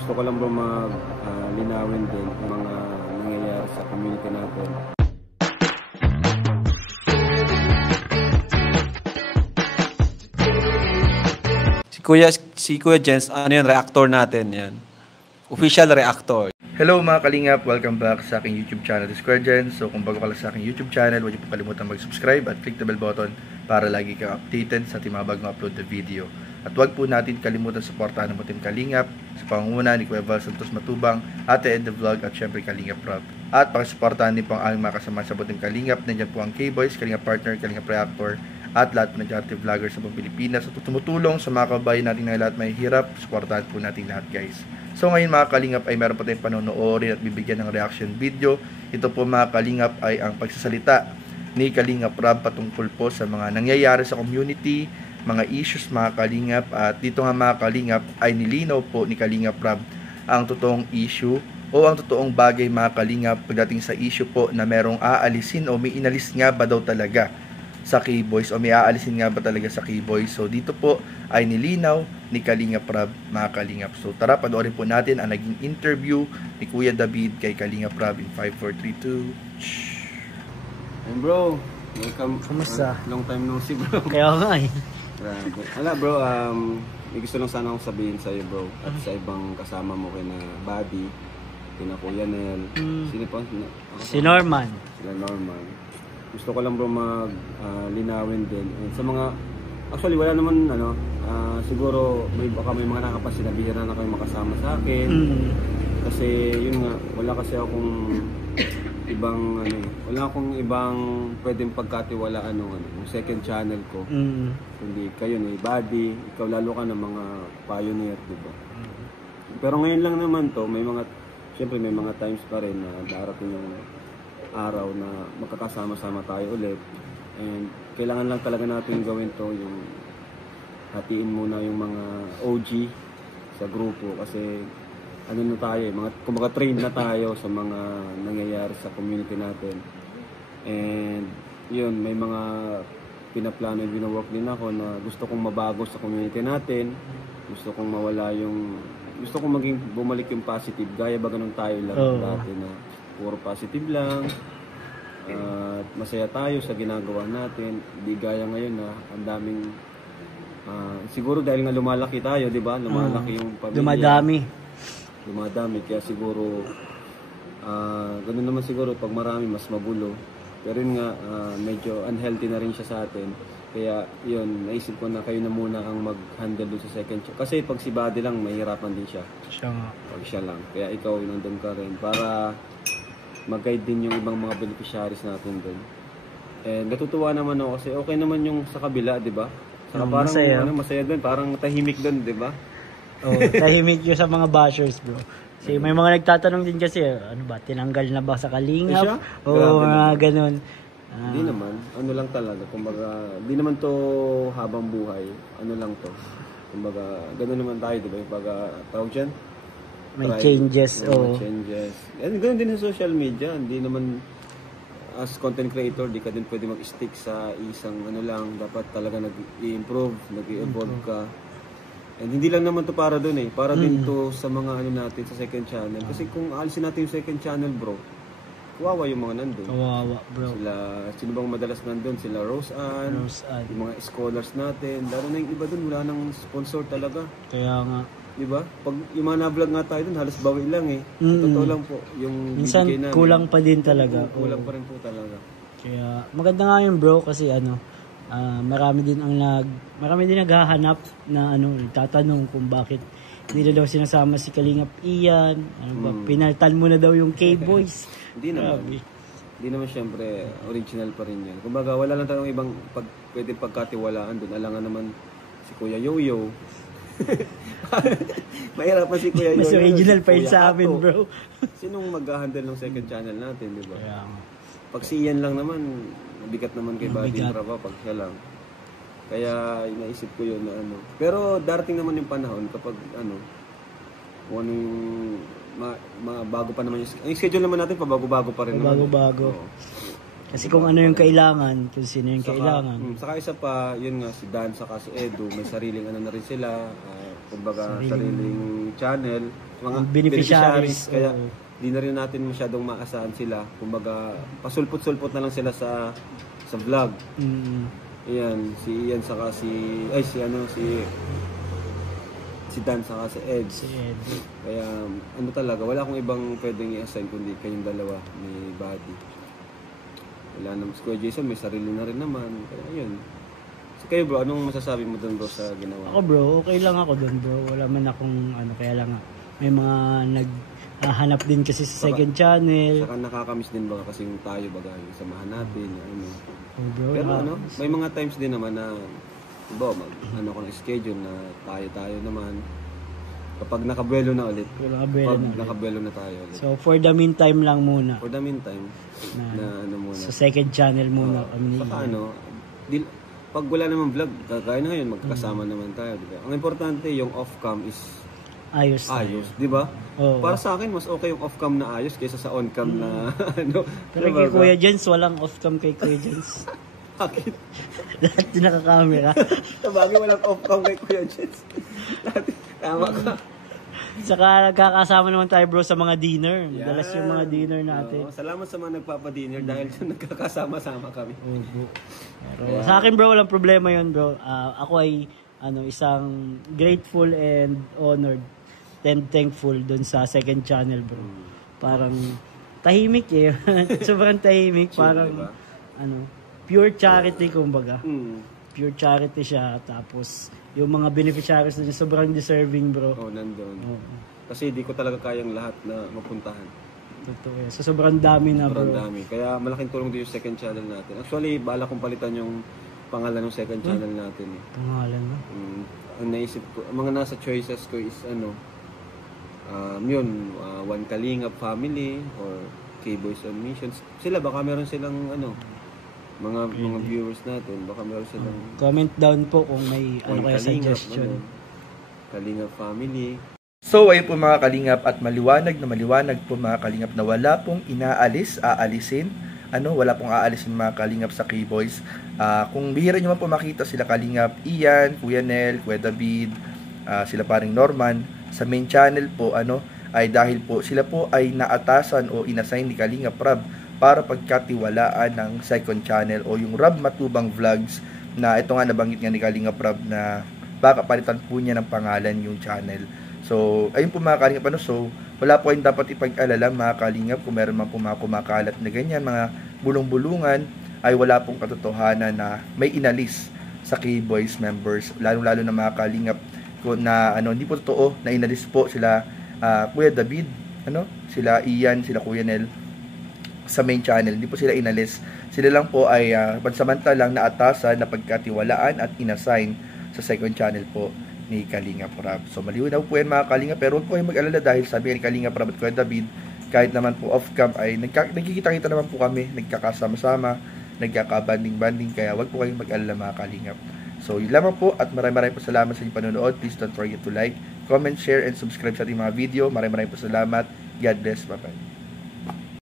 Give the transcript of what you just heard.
Gusto ko lang bro linawin din yung mga nangyayari sa community natin. Si Kuya Jens, ano yun, reactor natin yan. Official reactor. Hello mga kalingap, welcome back sa aking YouTube channel, this is Kuya Jens. So kung bago ka lang sa aking YouTube channel, huwag niyo po kalimutan mag-subscribe at click the bell button para lagi kang updated sa ating mga bagong upload na video. At huwag po natin kalimutan suportahan ng Team Kalingap sa pangunguna ni Kuya Val Santos Matubang, Ate Ed The Vlog at syempre Kalingap Rob. At pakisuportahan din po ang aming mga kasama sa Team Kalingap. Nandiyan po ang K-Boys, Kalingap Partner, Kalingap Reactor, at lahat po ng active vloggers sa buong Pilipinas at tumutulong sa mga kabayan natin na lahat may hirap. Suportahan po natin lahat guys. So ngayon mga kalingap ay meron po tayong panonoodin at bibigyan ng reaction video. Ito po mga kalingap ay ang pagsasalita ni Kalingap Rob patungkol po sa mga nangyayari sa community, mga issues mga kalingap. At dito nga mga kalingap ay nilinaw po ni Kalingap Rob ang totoong issue o ang totoong bagay mga kalingap pagdating sa issue po na merong aalisin o may inalis nga ba daw talaga sa K-Boys o may aalisin nga ba talaga sa K-Boys. So dito po ay nilinaw ni Kalingap Rob mga kalingap. So tara panoorin po natin ang naging interview ni Kuya David kay Kalingap Rob in 5, 4, 3, 2. And bro, welcome. Kamusta? Long time no see bro. Kaya nga eh. Grabe. Hala bro, may gusto lang sana akong sabihin sa'yo bro at sa ibang kasama mo kina Buddy, kina Kuya Nel, sino pa? Si Norman. Sila Norman. Gusto ko lang bro linawin din. And sa mga, actually wala naman siguro baka may mga nakapansin na bihira na kayo makasama sa akin. Kasi yun nga, wala kasi akong ibang wala akong ibang pwedeng pagkatiwalaan yung second channel ko. Hindi kayo ni Buddy, ikaw lalo ka ng mga pioneer, di ba? Pero ngayon lang naman to, syempre may mga times pa rin na darating yung araw na magkakasama-sama tayo ulit. And kailangan lang talaga natin gawin to, yung hatiin muna yung mga OG sa grupo kasi na tayo kumbaga train na tayo sa mga nangyayari sa community natin. And yun, may mga pinaplano yung binawork din ako na gusto kong mabago sa community natin. Gusto kong gusto kong bumalik yung positive. Gaya ba ganun tayo lang dati na puro positive lang at masaya tayo sa ginagawa natin, di gaya ngayon na ang daming siguro dahil nga lumalaki tayo, di ba? Lumalaki yung pamilya, dumadami kaya siguro ganun naman siguro pag marami mas magulo, pero yun nga medyo unhealthy na rin siya sa atin. Kaya yun, naisip ko na kayo na muna ang mag-handle doon sa second show. Kasi pag si Buddy lang, mahirapan din siya. Pag siya lang. Kaya ikaw nandun ka rin para mag-guide din yung ibang mga beneficiaries natin doon. And natutuwa naman ako kasi okay naman yung sa kabila, di ba? Saka parang masaya doon, parang tahimik doon, di ba? Oh, tahimik yung sa mga bashers, bro. Kasi may mga nagtatanong din kasi, tinanggal na ba sa Kalingap? O mga ganun. Hindi naman, lang talaga, kumbaga, di naman to habang buhay, lang to. Kumbaga, gano'n naman tayo, di ba? Kumbaga, tawag dyan? May changes, may changes. And gano'n din sa social media, hindi naman, as content creator, di ka din pwede mag-stick sa isang lang, dapat talaga nag-i-improve, nag-i-evolve ka. And hindi lang naman to para doon para din to sa mga natin sa second channel. Kasi kung alisin natin yung second channel, bro, kawawa yung mga nandun. Kawawa, bro. Sino bang madalas nandun? Sila Rose Ann, yung mga scholars natin. Lalo na yung iba dun, wala nang sponsor talaga. Kaya nga. Diba? Pag yung mga na-vlog nga tayo dun, halos bawi lang Totoo lang po. Yung minsan kulang pa din talaga. Kulang pa rin po talaga. Kaya maganda nga yun bro kasi marami din naghahanap na tatanong kung bakit hindi na daw sinasama si Kalingap Ian. Pinaltan mo na daw yung K-Boys. Hindi naman syempre original pa rin yan. Kumbaga wala lang tayong ibang pwede pagkatiwalaan doon. Alangan naman si Kuya Yoyo. Mahirap pa si Kuya Yoyo. Mas original pa yun sa amin, bro. Sinong mag-handle ng second channel natin, di ba? Pag si Ian lang naman, mabigat naman kay Buddy Brava pag siya lang. Kaya inaisip ko yun na Pero darating naman yung panahon kapag kung bago pa naman yung schedule naman natin, pabago-bago pa rin naman. Pabago-bago. Kasi kung ano yung kailangan, kung sino yung kailangan. Saka isa pa, yun nga, si Dan saka si Edu, may sariling na rin sila. Kumbaga, sariling channel, mga Beneficiaries, kaya oo. di na rin natin masyadong maasahan sila. Kumbaga, pasulpot-sulpot na lang sila sa vlog. Ayan, si Ian saka si Dan saka si Ed. Kaya ano talaga, wala akong ibang pwedeng i-assign kundi kayong dalawa ni Buddy. Wala naman. Si Kuya Jason may sarili na rin naman. Kaya yun. So kayo bro, anong masasabi mo doon bro sa ginawa? Ako bro, okay lang ako doon bro. Wala man akong kaya lang nga. May mga naghahanap din kasi sa second channel. Saka nakakamiss din ba kasi yung tayo baga, yung samahan natin, yung ano. Oh, bro, Pero may mga times din naman na iba, ko ng schedule na tayo naman. Kapag nakabuelo na ulit. Nakabuelo na tayo ulit. So for the meantime lang muna. For the meantime, na ano muna. Sa second channel muna kami. Saka pag wala naman vlog, kaya na ngayon, magkasama naman tayo. Diba? Ang importante, yung off-cam is ayos, di ba? Oo. Para sa akin, mas okay yung off-cam na ayos kaysa sa on-cam na ano. Pero kay Kuya Jens, walang off-cam kay Kuya Jens. Bakit? Lahat din nakakamera. Sabagay, walang off-cam kay Kuya Jens. Tama ka. Saka nagkakasama naman tayo bro sa mga dinner. Madalas yung mga dinner natin. Salamat sa mga nagpapa-dinner dahil sa nagkakasama-sama kami. Opo. Pero sa akin bro, walang problema yun bro. Ako ay isang grateful and honored and thankful dun sa second channel bro. Parang tahimik eh. Sobrang tahimik. Chill, parang diba? Pure charity kumbaga. Pure charity siya. Tapos yung mga beneficiaries na sobrang deserving bro. Nandun. Kasi di ko talaga kayang lahat na mapuntahan. Totoo yan. So sobrang dami na bro. Sobrang dami. Kaya malaking tulong din yung second channel natin. Actually, bala kong palitan yung pangalan ng second channel natin. Pangalan mo? Ang naisip ko, mga nasa choices ko is One Kalingap Family or K-Boys on Missions. Sila baka meron silang mga viewers natin, baka meron silang comment down po kung may kaya suggestion. Kalingap Family. So ayun po mga kalingap, at maliwanag po mga kalingap na wala pong aalisin. Wala pong aalisin mga kalingap sa K-Boys. Kung bihira nyo man po makita sila kalingap Ian, Kuya Nel, Kuya David, sila paring Norman, sa main channel po ay dahil po sila po ay naatasan o inassign ni Kalingap Rab para pagkatiwalaan ng second channel o yung Rab Matubang Vlogs, na ito nga nabanggit nga ni Kalingap Rab na baka palitan po niya ng pangalan yung channel. So ayun po mga kalingap, so wala po kayong dapat ipag-alala mga kalingap kung meron man po mga kumakalat na ganyan, mga bulong-bulungan, ay wala pong katotohanan na may inalis sa K-Boys members, lalo-lalo na mga kalingap na hindi po totoo na inalis po sila Kuya David, sila Ian, sila Kuya Nel sa main channel. Hindi po sila inalis. Sila lang po ay pansamantalang naatasan, napagkatiwalaan at inassign sa second channel po ni Kalingap Rab. So malinaw po yan mga kalingap, pero huwag po kayong mag-alala dahil sabi ni Kalingap Rab at Kuya David, kahit naman po off-cam ay nagkikita-kita naman po kami, nagkakasama-sama, nagkakabanding-banding, kaya huwag po kayong mag-alala mga kalingap. So yun lamang po, at maraming po salamat sa inyong panonood. Please don't forget to like, comment, share, and subscribe sa ating mga video. Maraming po salamat. God bless. Bye-bye.